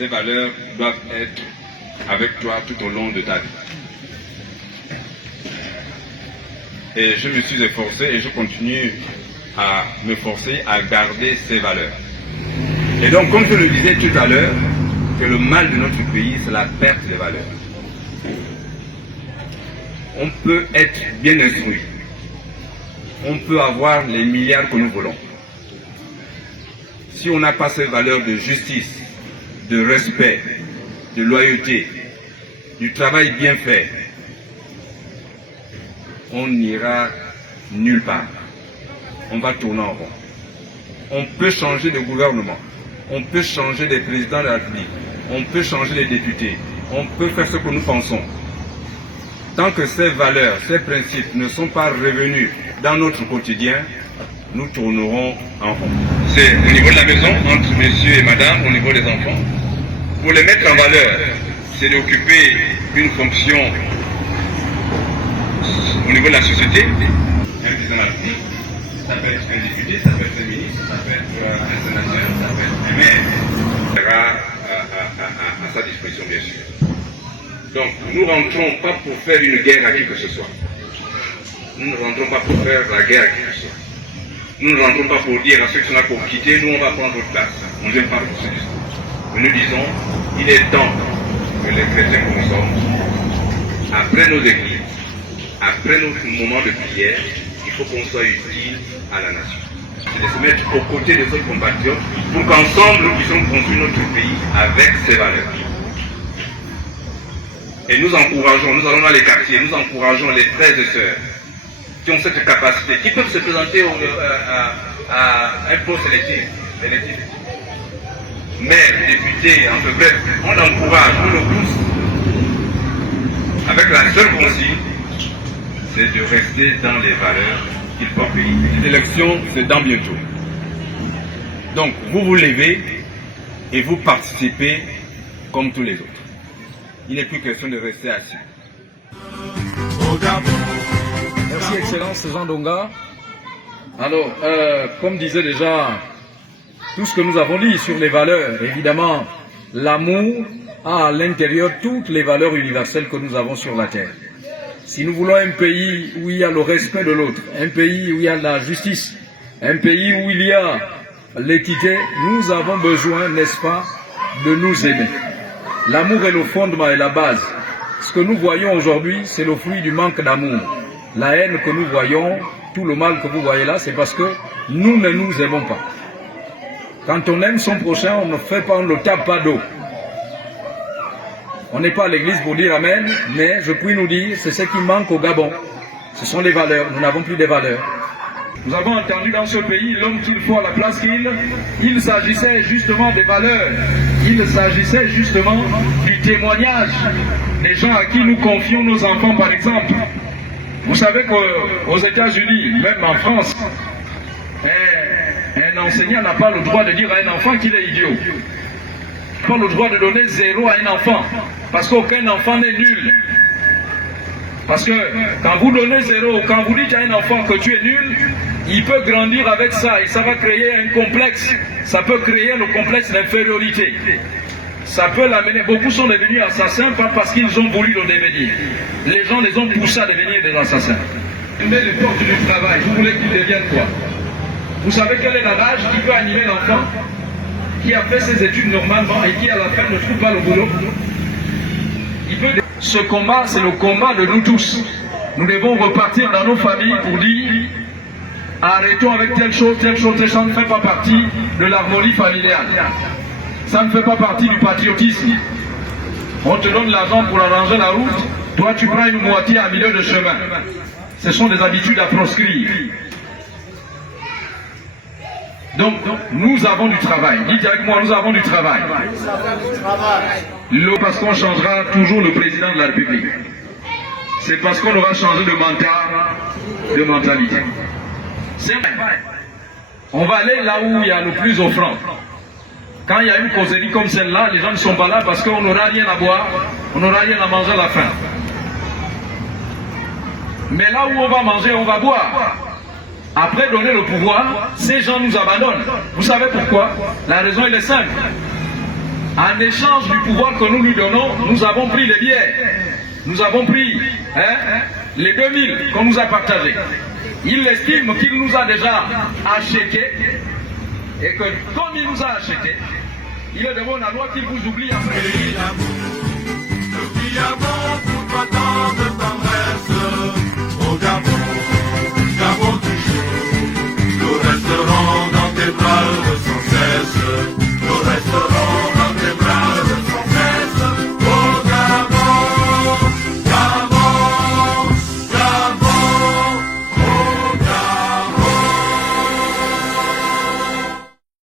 ces valeurs doivent être avec toi tout au long de ta vie. Et je me suis efforcé et je continue à me forcer à garder ces valeurs. Et donc, comme je le disais tout à l'heure, que le mal de notre pays, c'est la perte des valeurs. On peut être bien instruit. On peut avoir les milliards que nous voulons. Si on n'a pas ces valeurs de justice, de respect, de loyauté, du travail bien fait, on n'ira nulle part. On va tourner en rond. On peut changer de gouvernement. On peut changer des présidents de la République. On peut changer les députés. On peut faire ce que nous pensons. Tant que ces valeurs, ces principes ne sont pas revenus dans notre quotidien, nous tournerons en rond. C'est au niveau de la maison, entre messieurs et madame, au niveau des enfants. Pour les mettre en valeur, c'est d'occuper une fonction au niveau de la société. Un président de la République, ça peut être un député, ça peut être un ministre, ça peut être un sénateur, ça peut être un maire. Il sera à sa disposition, bien sûr. Donc, nous ne rentrons pas pour faire une guerre à qui que ce soit. Nous ne rentrons pas pour faire la guerre à qui que ce soit. Nous ne rentrons pas pour dire à ceux qui sont là pour quitter, nous on va prendre votre place. On ne vient pas pour ce discours. Mais nous disons, il est temps que les chrétiens que nous sommes, après nos églises, après nos moments de prière, il faut qu'on soit utile à la nation. C'est de se mettre aux côtés de nos compatriotes pour qu'ensemble nous puissions construire notre pays avec ses valeurs. Et nous encourageons, nous allons dans les quartiers, nous encourageons les frères et sœurs qui ont cette capacité, qui peuvent se présenter à un poste électif. Maire, député, enfin bref, on encourage, on le pousse. Avec la seule consigne, c'est de rester dans les valeurs qu'il porte. L'élection, c'est dans bientôt. Donc, vous vous levez et vous participez comme tous les autres. Il n'est plus question de rester assis. Merci, Excellence Jean Donga. Alors, comme disait déjà tout ce que nous avons dit sur les valeurs, évidemment, l'amour a à l'intérieur toutes les valeurs universelles que nous avons sur la terre. Si nous voulons un pays où il y a le respect de l'autre, un pays où il y a la justice, un pays où il y a l'équité, nous avons besoin, n'est-ce pas, de nous aimer. L'amour est le fondement et la base. Ce que nous voyons aujourd'hui, c'est le fruit du manque d'amour. La haine que nous voyons, tout le mal que vous voyez là, c'est parce que nous ne nous aimons pas. Quand on aime son prochain, on ne fait pas, on ne le tape pas d'eau. On n'est pas à l'église pour dire Amen, mais je puis nous dire, c'est ce qui manque au Gabon. Ce sont les valeurs, nous n'avons plus de valeurs. Nous avons entendu dans ce pays l'homme qu'il faut à la place il s'agissait justement des valeurs. Il s'agissait justement du témoignage des gens à qui nous confions nos enfants, par exemple. Vous savez qu'aux États-Unis, même en France, un enseignant n'a pas le droit de dire à un enfant qu'il est idiot. Il n'a pas le droit de donner 0 à un enfant, parce qu'aucun enfant n'est nul. Parce que quand vous donnez 0, quand vous dites à un enfant que tu es nul, il peut grandir avec ça et ça va créer un complexe. Ça peut créer le complexe d'infériorité. Ça peut l'amener. Beaucoup sont devenus assassins pas parce qu'ils ont voulu le devenir. Les gens les ont poussés à devenir des assassins. Mais les portes du travail, vous voulez qu'ils deviennent quoi? Vous savez quel est l'âge qui peut animer l'enfant qui a fait ses études normalement et qui à la fin ne trouve pas le boulot? Ce combat, c'est le combat de nous tous. Nous devons repartir dans nos familles pour dire arrêtons avec telle chose, ça ne fait pas partie de l'harmonie familiale. Ça ne fait pas partie du patriotisme. On te donne l'argent pour arranger la route, toi tu prends une moitié à milieu de chemin. Ce sont des habitudes à proscrire. Donc, nous avons du travail. Dites avec moi, nous avons du travail. Parce qu'on changera toujours le président de la République. C'est parce qu'on aura changé de mentalité. C'est vrai. On va aller là où il y a le plus offrant. Quand il y a une causerie comme celle-là, les gens ne sont pas là parce qu'on n'aura rien à boire, on n'aura rien à manger à la fin. Mais là où on va manger, on va boire. Après donner le pouvoir, ces gens nous abandonnent. Vous savez pourquoi? La raison elle est simple. En échange du pouvoir que nous lui donnons, nous avons pris les billets. Nous avons pris les 2000 qu'on nous a partagés. Il estime qu'il nous a déjà achetés et que comme il nous a achetés, il est devant la loi qu'il vous oublie après. Le Gabon pour 3 ans de tendresse, au Gabon.